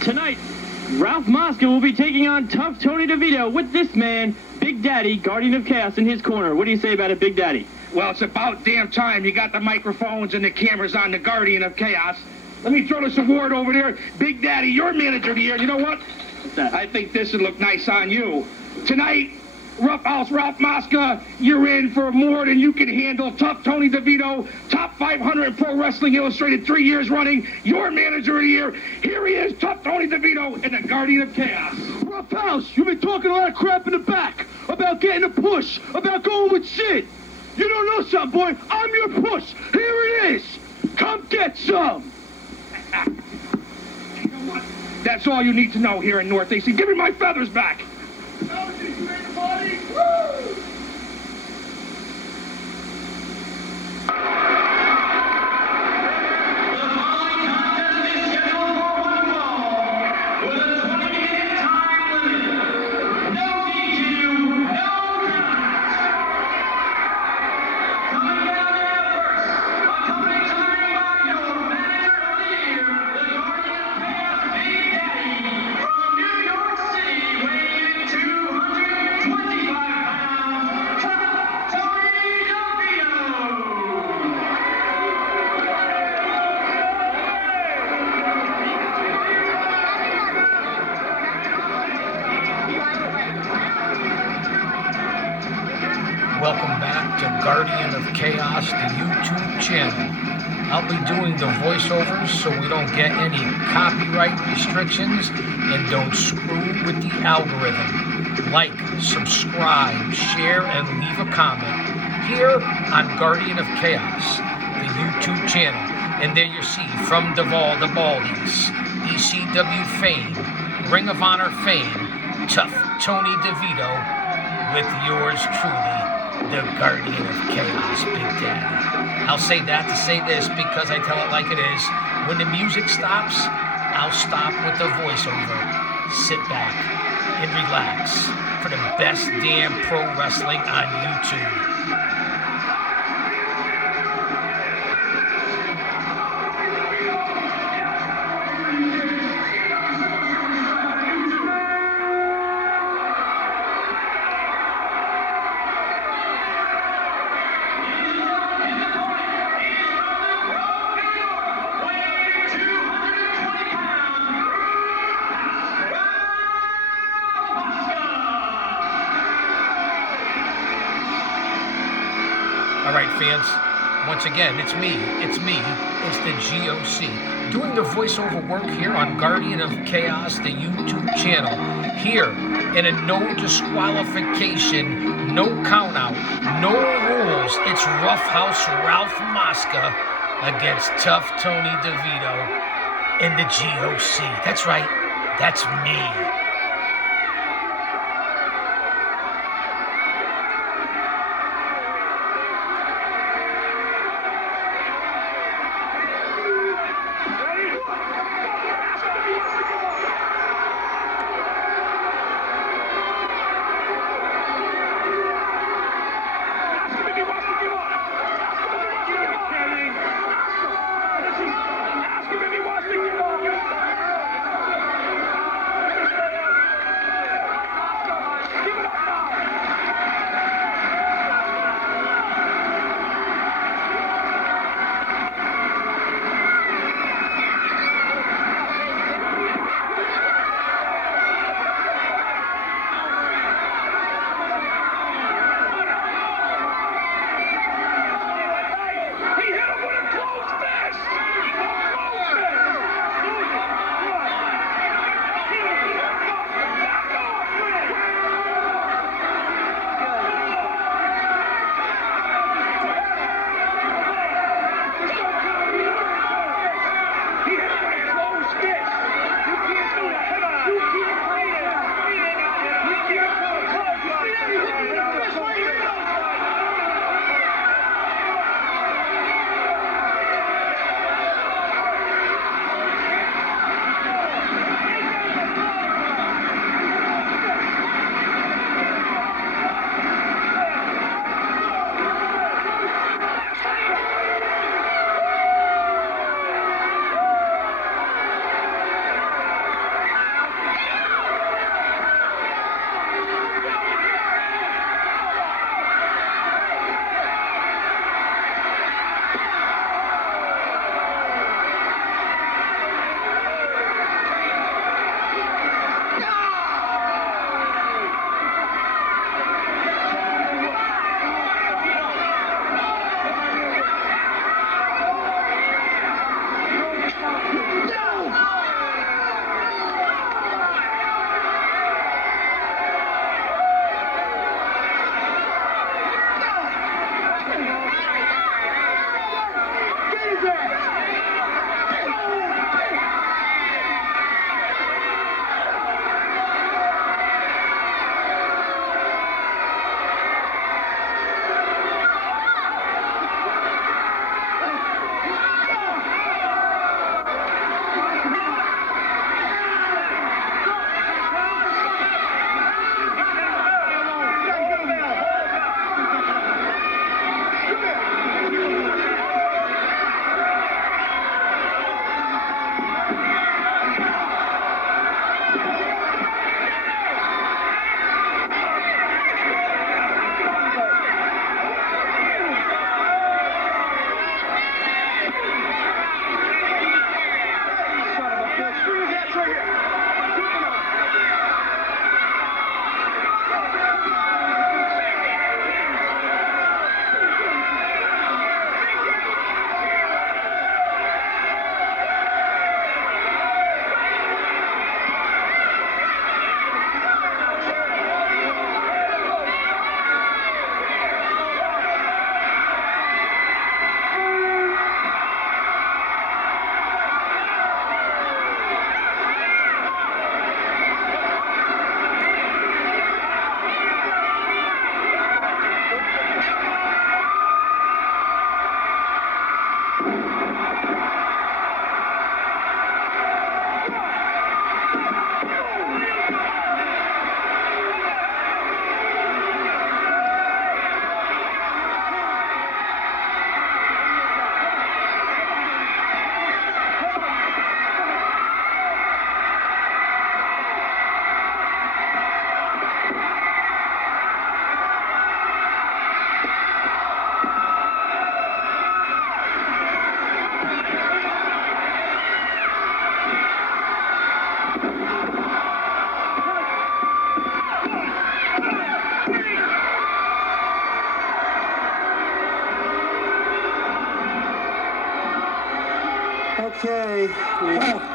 Tonight, Ralph Mosca will be taking on tough Tony DeVito with this man, Big Daddy, Guardian of Chaos, in his corner. What do you say about it, Big Daddy? Well, it's about damn time you got the microphones and the cameras on the Guardian of Chaos. Let me throw this award over there. Big Daddy, your manager of the year. You know what? What's that? I think this would look nice on you. Tonight, Roughhouse Ralph Mosca, you're in for more than you can handle. Tough Tony DeVito, top 500 in Pro Wrestling Illustrated 3 years running. Your manager of the year. Here he is, Tough Tony DeVito and the Guardian of Chaos. Roughhouse, you've been talking a lot of crap in the back about getting a push, about going with Sid. You don't know something, boy. I'm your push. Here it is. Come get some. You know what? That's all you need to know here in North AC. Give me my feathers back. Woo! Welcome back to Guardian of Chaos, the YouTube channel. I'll be doing the voiceovers so we don't get any copyright restrictions and don't screw with the algorithm. Like, subscribe, share, and leave a comment here on Guardian of Chaos, the YouTube channel. And there you see, from Duvall the Baldies, ECW fame, Ring of Honor fame, Tough Tony DeVito, with yours truly, the Guardian of Chaos, Big Daddy. I'll say that to say this because I tell it like it is. When the music stops, I'll stop with the voiceover. Sit back and relax for the best damn pro wrestling on YouTube. All right, fans, once again, it's me, it's the GOC, doing the voiceover work here on Guardian of Chaos, the YouTube channel, here in a no disqualification, no count out, no rules. It's Roughhouse Ralph Mosca against Tough Tony DeVito and the GOC. That's right, that's me.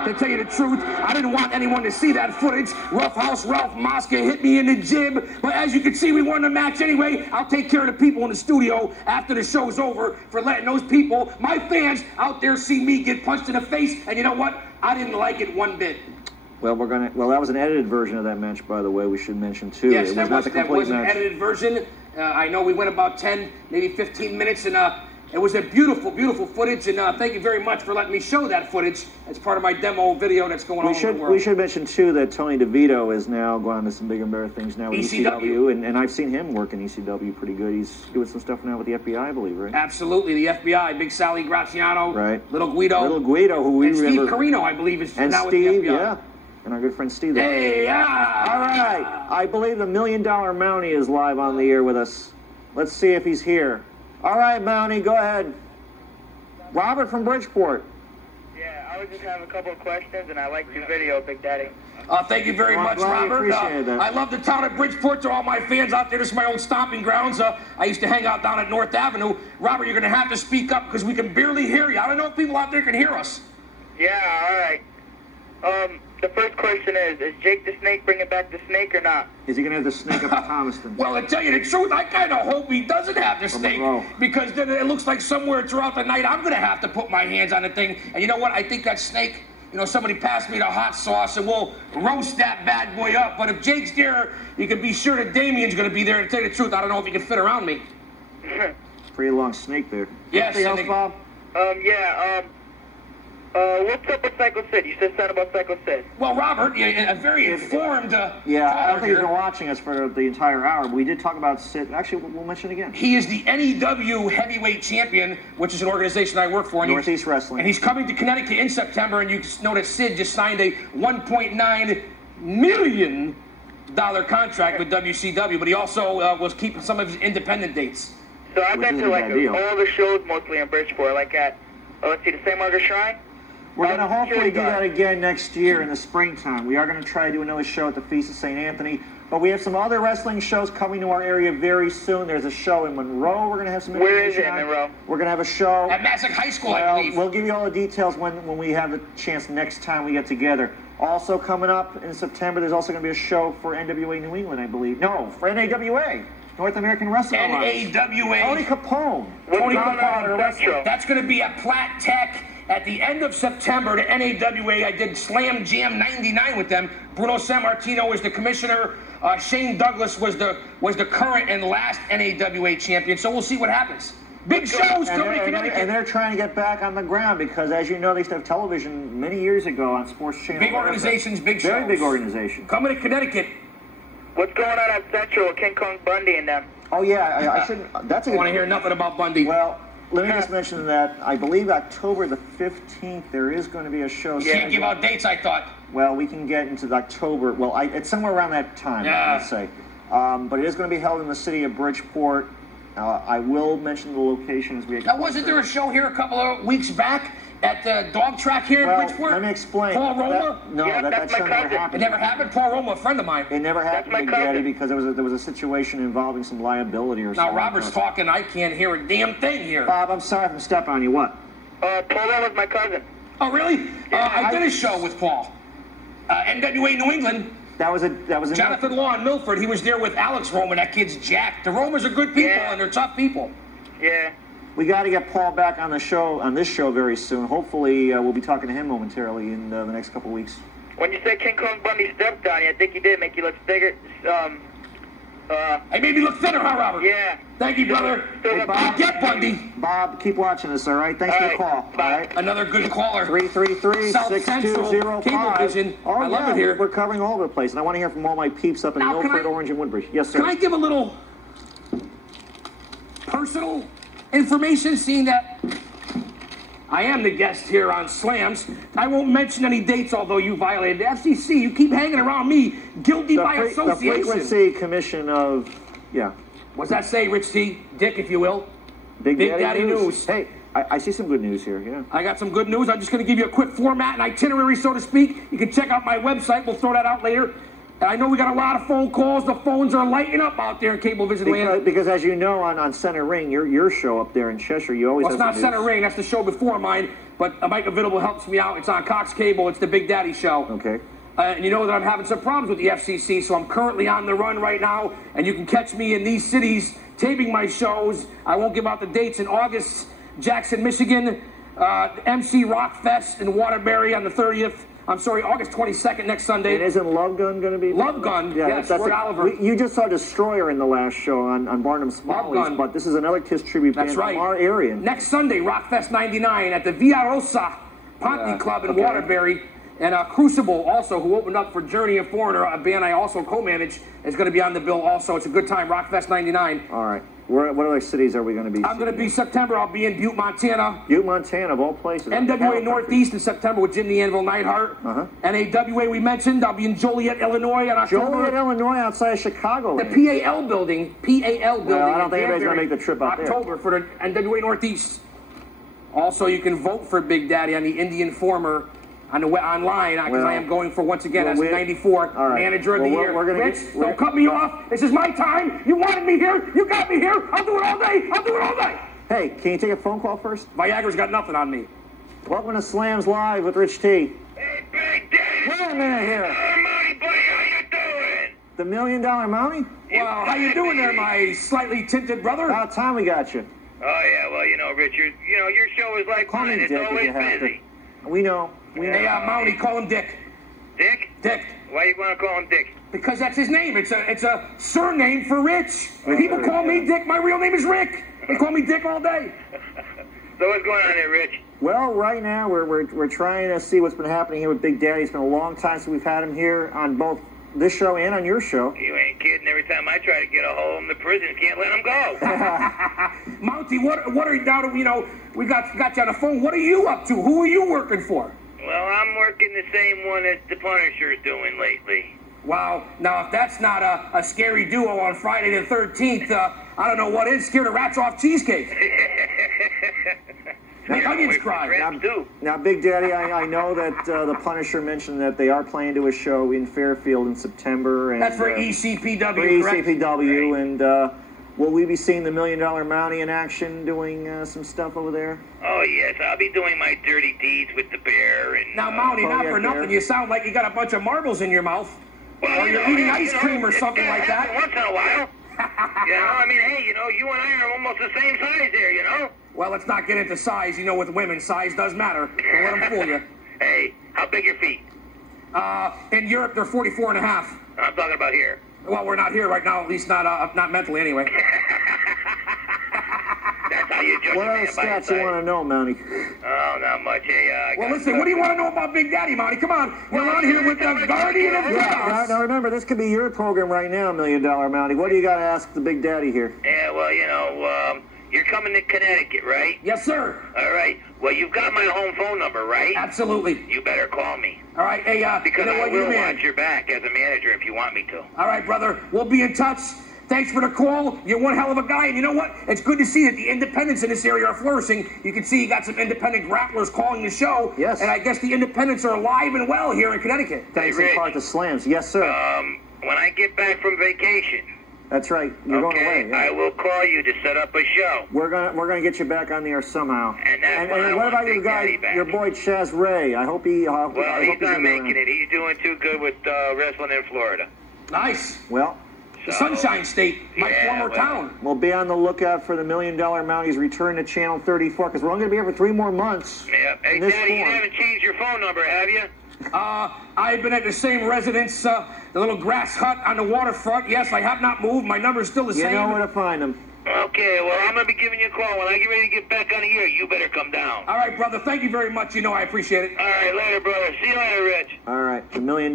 To tell you the truth, I didn't want anyone to see that footage. Roughhouse Ralph Mosca hit me in the jib, but as you can see, we won the match anyway. I'll take care of the people in the studio after the show's over for letting those people, my fans, out there see me get punched in the face, and you know what? I didn't like it one bit. Well, that was an edited version of that match, by the way, we should mention, too. Yes, it was that not the complete was an match. edited version. I know we went about 10, maybe 15 minutes, and it was a beautiful, beautiful footage, and thank you very much for letting me show that footage as part of my demo video that's going on over the world. We should mention, too, that Tony DeVito is now going on to some bigger and better things now with ECW, and I've seen him work in ECW pretty good. He's doing some stuff now with the FBI, I believe, right? Absolutely, the FBI, Big Sally Graziano, right. Little Guido, who we and remember. Steve Carino, I believe, is and now Steve, with the FBI. Yeah. And our good friend Steve. Hey, All right. I believe the $1 Million Mountie is live on the air with us. Let's see if he's here. All right, Mountie, go ahead. Robert from Bridgeport. Yeah, I was just having a couple of questions, and I liked your video, Big Daddy. Thank you very much, Robert. I love the town of Bridgeport. To all my fans out there, this is my old stomping grounds. I used to hang out down at North Avenue. Robert, you're going to have to speak up because we can barely hear you. I don't know if people out there can hear us. Yeah, all right. The first question is Jake the Snake bringing back the snake or not? Is he going to have the snake up at Thomaston? Well, to tell you the truth, I kind of hope he doesn't have the snake, because then it looks like somewhere throughout the night I'm going to have to put my hands on the thing. And you know what? I think that snake, you know, somebody passed me the hot sauce and we'll roast that bad boy up. But if Jake's there, you can be sure that Damien's going to be there. To tell you the truth, I don't know if he can fit around me. Pretty long snake there. Yes. Anything else, Bob? What's up with Psycho Sid? You said something about Psycho Sid. Well, Robert, a very informed yeah, I don't think he's been watching us for the entire hour, but we did talk about Sid. Actually, we'll mention it again. He is the NEW Heavyweight Champion, which is an organization I work for. Northeast Wrestling. And he's coming to Connecticut in September, and you know that Sid just signed a $1.9 million contract with WCW, but he also was keeping some of his independent dates. So I've been to like all the shows mostly in Bridgeport, like at, let's see, the St. Margaret Shrine. We're going to hopefully do that again next year in the springtime. We are going to try to do another show at the Feast of St. Anthony, but we have some other wrestling shows coming to our area very soon. There's a show in Monroe. We're going to have some information. Where is it in Monroe? We're going to have a show at Massac High School, I believe. We'll give you all the details when we have the chance next time we get together. Also coming up in September, there's also going to be a show for NWA New England, I believe. No, for NAWA. North American Wrestling Alliance. NAWA. Tony Capone. Tony Capone. That's going to be at Platt Tech at the end of September. The NAWA, I did Slam Jam 99 with them. Bruno Sammartino was the commissioner. Shane Douglas was the current and last NAWA champion. So we'll see what happens. Big shows coming to Connecticut. And they're trying to get back on the ground because, as you know, they used to have television many years ago on Sports Channel. Big organizations, big shows. Very big organization. Coming to Connecticut. What's going on at Central with King Kong Bundy and them? Oh, yeah, I shouldn't. That's a I want to hear nothing about Bundy. Well, let me just mention that I believe October the 15th there is going to be a show. You can't give out dates, I thought. Well, we can get into October. Well, it's somewhere around that time, let's say. But it is going to be held in the city of Bridgeport. I will mention the location as we get. Now, wasn't there a show here a couple of weeks back at the dog track here in Bridgeport? Let me explain. Paul Roma? That show never happened. It never happened? Paul Roma, a friend of mine. It never happened, Daddy, because there was a situation involving some liability or something. Now, Robert's talking. I can't hear a damn thing here. Bob, I'm sorry if I'm stepping on you. What? Paul Roma's my cousin. Oh, really? I did a show with Paul. NWA New England. That was a Jonathan Law in Milford. He was there with Alex Roma. That kid's jacked. The Romas are good people, and they're tough people. Yeah. We got to get Paul back on the show, on this show very soon. Hopefully, we'll be talking to him momentarily in the next couple of weeks. When you said King Kong Bundy stepped on you, I think he did make you look bigger. I made me look thinner, huh, Robert? Yeah. Thank you, brother. Hey, Bob, get Bundy. Bob, keep watching us, all right? Thanks for the call. Bye. All right? Another good caller. 333-6205. Cablevision. Oh, I love it here. We're covering all over the place, and I want to hear from all my peeps up in Milford, Orange, and Woodbridge. Yes, sir. Can I give a little personal information, seeing that I am the guest here on Slamz? I won't mention any dates, although you violated the FCC. You keep hanging around me, guilty by association. The Frequency Commission of, What's that say, Rich T? Dick, if you will. Big Daddy News. Hey, I see some good news here, yeah. I got some good news. I'm just going to give you a quick format and itinerary, so to speak. You can check out my website. We'll throw that out later. And I know we got a lot of phone calls. The phones are lighting up out there in Cablevision land. Because as you know, on Center Ring, your show up there in Cheshire, you always it's not Center Ring. That's the show before mine. but Mike Avitable helps me out. It's on Cox Cable. It's the Big Daddy Show. Okay. And you know that I'm having some problems with the FCC, so I'm currently on the run right now, and you can catch me in these cities taping my shows. I won't give out the dates. In August, Jackson, Michigan, MC Rock Fest in Waterbury on the 30th. I'm sorry, August 22nd, next Sunday. And isn't Love Gun going to be? Love Gun, yes, Fort Oliver. You just saw Destroyer in the last show on Barnum Smalley's, but this is another Kiss tribute band from our area. Next Sunday, Rockfest 99 at the Via Rosa Ponte Club in Waterbury. And Crucible also, who opened up for Journey and Foreigner, a band I also co-manage, is going to be on the bill also. It's a good time, Rockfest 99. All right. What other cities are we going to be? I'm going to be September. I'll be in Butte, Montana. Butte, Montana, of all places. NWA Northeast in September with Jim the Anvil Neidhart. NAWA we mentioned. I'll be in Joliet, Illinois in October. Joliet, Illinois, outside of Chicago. The PAL building. PAL building. Well, I don't think anybody's going to make the trip out there. October for the NWA Northeast. Also, you can vote for Big Daddy on the Indie Informer online, because I am going for, once again, as 94 Manager of the Year. Rich, don't cut me off. This is my time. You wanted me here. You got me here. I'll do it all day. I'll do it all day. Hey, can you take a phone call first? Viagra's got nothing on me. Welcome to Slamz Live with Rich T. Hey, Big Daddy. Wait a minute here. Hey, Monty, buddy, how you doing? The $1 Million Mountie? Well, how you doing there, my slightly tinted brother? About time we got you. Oh, yeah, well, you know, Richard, your show is like mine. It's always busy. We know. Hey, Mountie, call him Dick. Dick? Dick. Why you want to call him Dick? Because that's his name. It's a surname for Rich. When people call me Dick, my real name is Rick. They call me Dick all day. So what's going on there, Rich? Well, right now we're trying to see what's been happening here with Big Daddy. It's been a long time since we've had him here on both this show and on your show. You ain't kidding. Every time I try to get a hold of him, the prison can't let him go. Mountie, what are you now? We got you on the phone. What are you up to? Who are you working for? Well, I'm working the same one as the Punisher's doing lately. Wow. Now, if that's not a scary duo on Friday the 13th, I don't know what is. Scare the rats off cheesecake. Make onions cry. Now, Big Daddy, I know that the Punisher mentioned that they are playing to a show in Fairfield in September. And, that's for ECPW, for ECPW, right? And will we be seeing the $1 Million Mountie in action doing some stuff over there? Oh, yes. I'll be doing my dirty deeds with the bear. And now, Mountie, not for nothing, you sound like you got a bunch of marbles in your mouth. Well, or you're eating ice cream or something like that. Once in a while. I mean, hey, you and I are almost the same size here, Well, let's not get into size. With women, size does matter. Don't let them fool you. Hey, how big your feet? In Europe, they're 44 and a half. I'm talking about here. Well, we're not here right now, at least not mentally anyway. That's how you judge what other stats you want to know, Mountie? Oh, not much. Hey, well, listen, what do you want to know about Big Daddy, Mountie? Come on. We're on here with the Guardian of Chaos. Now, remember, this could be your program right now, $1 Million Mountie. What do you got to ask the Big Daddy here? Yeah, well, you're coming to Connecticut, right? Yes, sir. All right. Well, you've got my home phone number, right? Absolutely. You better call me. All right. Hey, because I will watch your back as a manager if you want me to. All right, brother. We'll be in touch. Thanks for the call. You're one hell of a guy. And you know what? It's good to see that the independents in this area are flourishing. You can see you got some independent grapplers calling the show. Yes. And I guess the independents are alive and well here in Connecticut. Thanks in part to Slamz. Yes, sir. When I get back from vacation. That's right. You're going away. Yeah. I will call you to set up a show. We're gonna get you back on the air somehow. And what about your guy, your boy Chaz Ray? I hope he. He's not making it. He's doing too good with wrestling in Florida. Nice. Well. The Sunshine State, my former town. We'll be on the lookout for the $1 Million Mountie's return to Channel 34 because we're only going to be here for 3 more months. Yeah. Hey, Daddy, you haven't changed your phone number, have you? I've been at the same residence, the little grass hut on the waterfront. Yes, I have not moved. My number's still the same. You know where to find them. Okay, well, I'm going to be giving you a call. When I get ready to get back on the air, you better come down. All right, brother. Thank you very much. I appreciate it. All right, later, brother. See you later, Rich. All right, the $1 Million